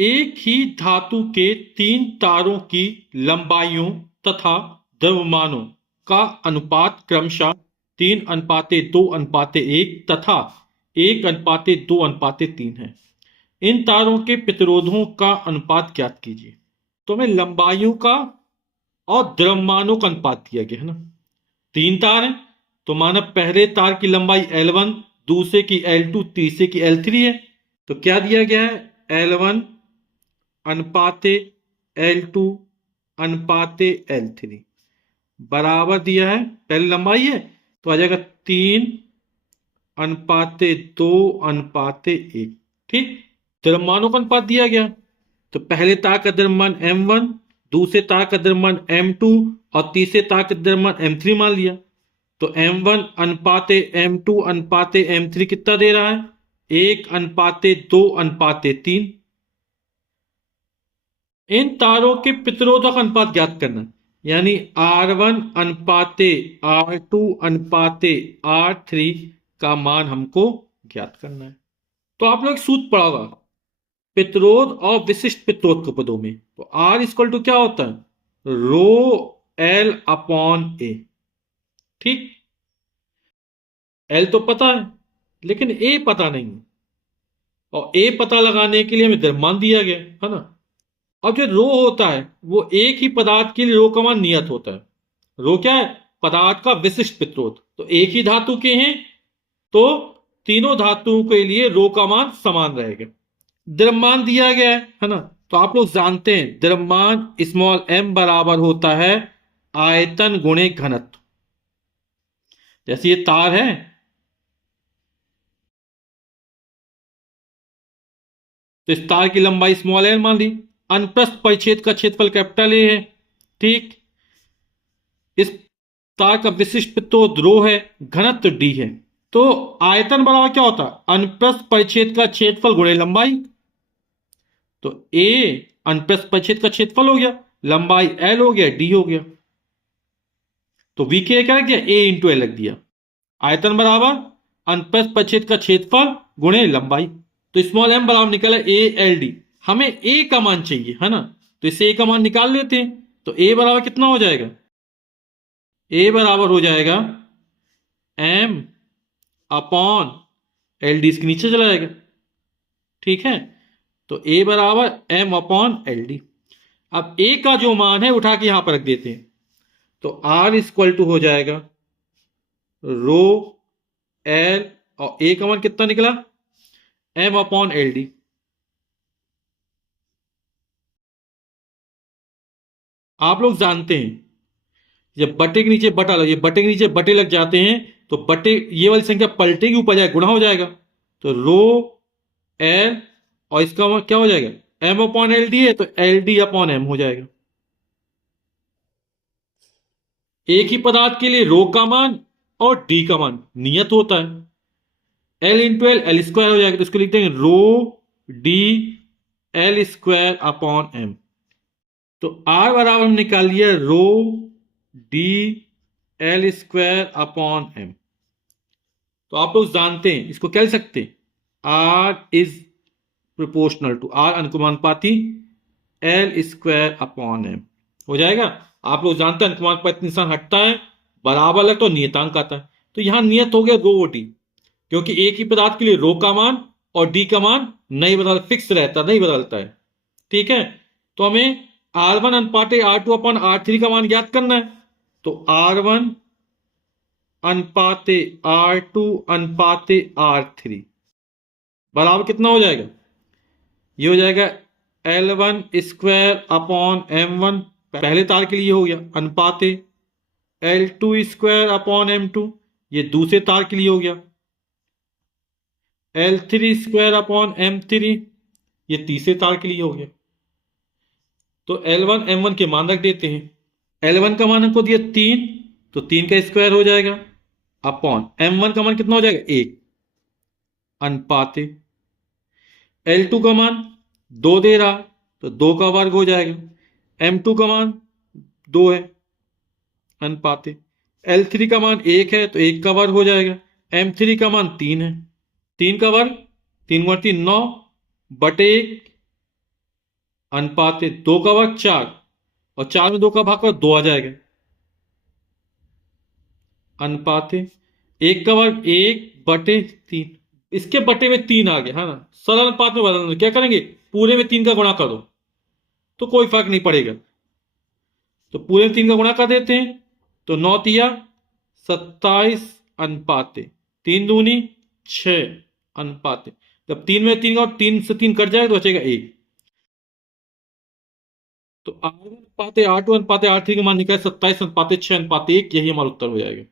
एक ही धातु के तीन तारों की लंबाइयों तथा द्रव्यमानों का अनुपात क्रमशः 3:2:1 तथा 1:2:3 है। इन तारों के प्रतिरोधों का अनुपात ज्ञात कीजिए। तो हमें लंबाइयों का और द्रव्यमानों का अनुपात दिया गया है ना। तीन तार हैं तो माना पहले तार की लंबाई L1, दूसरे की L2, तीसरे की L3 है। तो क्या दिया गया है, L1 अनुपाते L2 अनुपाते L3 बराबर दिया है। पहले लंबाई है तो आ जाएगा 3:2:1। ठीक, द्रव्यमानों का अनुपात दिया गया तो पहले तार का द्रव्यमान M1, दूसरे तार का द्रव्यमान M2 और तीसरे तार का द्रव्यमान M3 मान लिया। तो M1 अनुपाते M2 अनुपाते M3 कितना दे रहा है, 1:2:3। इन तारों के प्रतिरोधक अनुपात ज्ञात करना, यानी R1 अनुपाते R2 अनुपाते R3 का मान हमको ज्ञात करना है। तो आप लोग सूत्र पढ़ा होगा प्रतिरोध और विशिष्ट प्रतिरोध के पदों में। तो R इक्वल टू क्या होता है, रो L अपॉन A। ठीक, L तो पता है लेकिन A पता नहीं, और A पता लगाने के लिए हमें द्रव्यमान दिया गया है ना। अब जो रो होता है वो एक ही पदार्थ के लिए रो का मान नियत होता है। रो क्या है, पदार्थ का विशिष्ट प्रतिरोध। तो एक ही धातु के हैं तो तीनों धातुओं के लिए रो का मान समान रहेगा। द्रव्यमान दिया गया है ना। तो आप लोग जानते हैं द्रव्यमान स्मॉल m बराबर होता है आयतन गुणे घनत्व। जैसे ये तार है, तो इस तार की लंबाई स्मॉल l मान ली, अनुप्रस्थ परिच्छेद का क्षेत्रफल कैपिटल A है। ठीक, इस तार का विशिष्ट प्रतिरोध रो है, घनत्व d है। तो आयतन बराबर क्या होता है, अनुप्रस्थ परिच्छेद का क्षेत्रफल गुणे लंबाई। तो A अनुप्रस्थ परिच्छेद का क्षेत्रफल हो गया, लंबाई L हो गया, d हो गया। तो V के क्या रख दिया, A इंटू L रख दिया। आयतन बराबर अनुप्रस्थ परिच्छेद का क्षेत्रफल गुणे लंबाई। तो स्मॉल m बराबर निकला ALD। हमें A का मान चाहिए है ना, तो इससे A का मान निकाल लेते हैं। तो A बराबर कितना हो जाएगा, A बराबर हो जाएगा M अपॉन LD, इसके नीचे चला जाएगा। ठीक है, तो A बराबर M अपॉन LD। अब A का जो मान है उठा के यहां पर रख देते हैं। तो R इक्वल टू हो जाएगा रो L, और A का मान कितना निकला, M अपॉन LD। आप लोग जानते हैं जब बटे के नीचे बटा लगे, बटे के नीचे बटे लग जाते हैं तो बटे ये वाली संख्या पलटेगी, ऊपर जाएगा, गुणा हो जाएगा। तो रो L और इसका क्या हो जाएगा, M अपॉन LD है तो LD अपॉन M हो जाएगा। एक ही पदार्थ के लिए रो का मान और D का मान नियत होता है। L इंटू L स्क्वायर हो जाएगा, तो इसको लिख देंगे रो D L square upon M। तो R बराबर हम निकाल लिया रो D L square upon M। तो आप लोग जानते हैं इसको क्या लिख सकते हैं, R is proportional to, R अनुपाती L स्क्वायर अपॉन M हो जाएगा। आप लोग जानते हैं अनुपात निशान हटता है, बराबर लगता तो नियतांक आता है। तो यहां नियत हो गया रो D, क्योंकि एक ही पदार्थ के लिए रो का मान और D का मान नहीं बदल, फिक्स रहता, नहीं बदलता है। ठीक है, तो हमें R1 अनुपाते R2 अपॉन R3 का मान ज्ञात करना है। तो R1 अनुपाते R2 अनुपाते R3 बराबर कितना हो जाएगा, ये हो जाएगा L1 स्क्वायर अपॉन M1, पहले तार के लिए हो गया, अनुपाते L2 स्क्वायर अपॉन M2, ये दूसरे तार के लिए हो गया, L3 स्क्वायर अपॉन M3, ये तीसरे तार के लिए हो गया। तो L1 M1 के मान रख देते हैं। L1 का मान हमको दिया 3, तो 3 का स्क्वायर हो जाएगा, अपॉन M1 का मान कितना हो जाएगा 1, अनुपाते L2 का मान 2 दे रहा तो 2 का वर्ग हो जाएगा, M2 का मान 2 है, अनुपाते L3 का मान 1 है तो 1 का वर्ग हो जाएगा, M3 का मान 3 है, 3 का वर्ग 3 गुणा 3 9 बटे 1 अनुपात 2 का वर्ग 4, और 4 में 2 का भाग करो 2 आ जाएगा। अनुपात 1 का वर्ग 1/3, इसके बटे में 3 आ गया है ना, सरल अनुपात में बदलना, क्या करेंगे, पूरे में 3 का गुणा कर दो तो कोई फर्क नहीं पड़ेगा। तो पूरे में 3 का गुणा कर देते हैं, तो 9 तिया 27 अनुपात 3 दूनी 6 अनुपात, जब 3 में 3 का, 3 से 3 कट जाएगा तो बचेगा 1। तो R1 अनुपात R2 अनुपात R3 के मान निकाले 27 अनुपात 6 अनुपात 1, यही हमारा उत्तर हो जाएगा।